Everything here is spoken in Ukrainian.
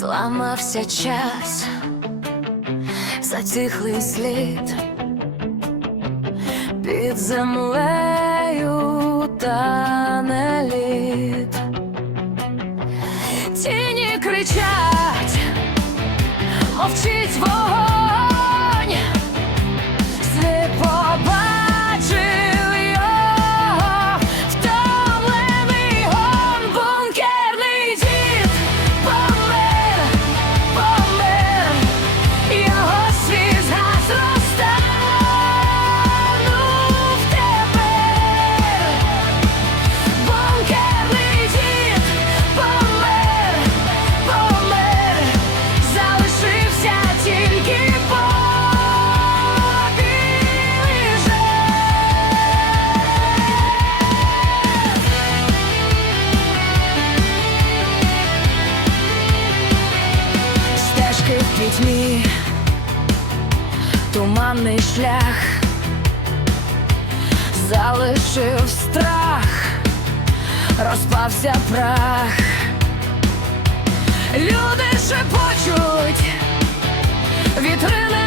Зламався час, затихлий слід. Під землею тане лід. Тіні кричать, мовчить вогонь, пітьмі, туманний шлях залишив страх, розпався прах. Люди шепочуть, вітри не